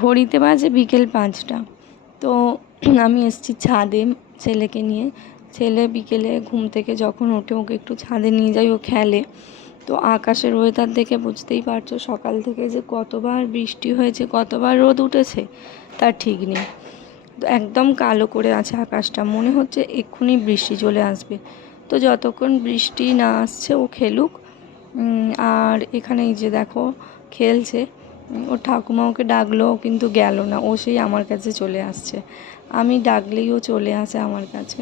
ঘড়িতে বাজে বিকেল 5টা। তো আমি এসেছি ছাদে ছেলেকে নিয়ে। ছেলে বিকেলে ঘুম থেকে যখন ওঠে ওকে একটু ছাদে নিয়ে যাই, ও খেলে। তো আকাশের ওয়েদার দেখে বুঝতেই পারছো সকাল থেকে যে কতবার বৃষ্টি হয়েছে, কতবার রোদ উঠেছে তার ঠিক নেই। তো একদম কালো করে আছে আকাশটা, মনে হচ্ছে এক্ষুনি বৃষ্টি চলে আসবে। তো যতক্ষণ বৃষ্টি না আসছে ও খেলুক। আর এখানে এই যে দেখো খেলছে। ওর ঠাকুমা ওকে ডাকলো কিন্তু গেল না, ও সেই আমার কাছে চলে আসছে। আমি ডাকলেই ও চলে আসে আমার কাছে।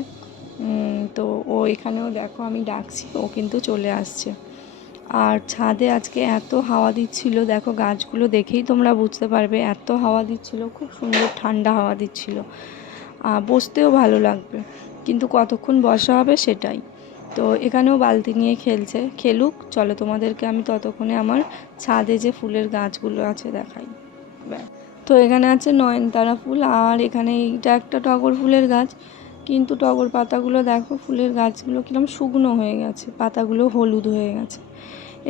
তো ও এখানেও দেখো আমি ডাকছি, ও কিন্তু চলে আসছে। আর ছাদে আজকে এত হাওয়া দিচ্ছিল, দেখো গাছগুলো দেখেই তোমরা বুঝতে পারবে এত হাওয়া দিচ্ছিল, খুব সুন্দর ঠান্ডা হাওয়া দিচ্ছিল। বসতেও ভালো লাগবে, কিন্তু কতক্ষণ বসা হবে সেটাই। তো এখানেও বালতি নিয়ে খেলছে, খেলুক। চলো তোমাদেরকে আমি ততক্ষণে আমার ছাদে যে ফুলের গাছগুলো আছে দেখাই। তো এখানে আছে নয়নতারা ফুল, আর এখানে এইটা একটা টগর ফুলের গাছ। কিন্তু টগর পাতাগুলো দেখো, ফুলের গাছগুলো কিরকম শুকনো হয়ে গেছে, পাতাগুলো হলুদ হয়ে গেছে।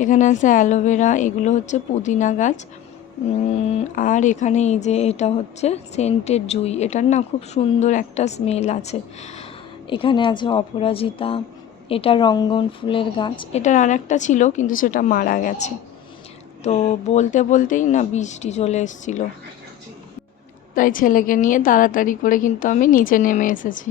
এখানে আছে অ্যালোভেরা, এগুলো হচ্ছে পুদিনা গাছ। আর এখানে এই যে এটা হচ্ছে সেন্টেড জুঁই, এটার না খুব সুন্দর একটা স্মেল আছে। এখানে আছে অপরাজিতা, এটা রঙ্গন ফুলের গাছ। এটার আর একটা ছিল কিন্তু সেটা মারা গেছে। তো বলতে বলতেই না বৃষ্টি চলে এসেছিলো, তাই ছেলেকে নিয়ে তাড়াতাড়ি করে কিন্তু আমি নিচে নেমে এসেছি।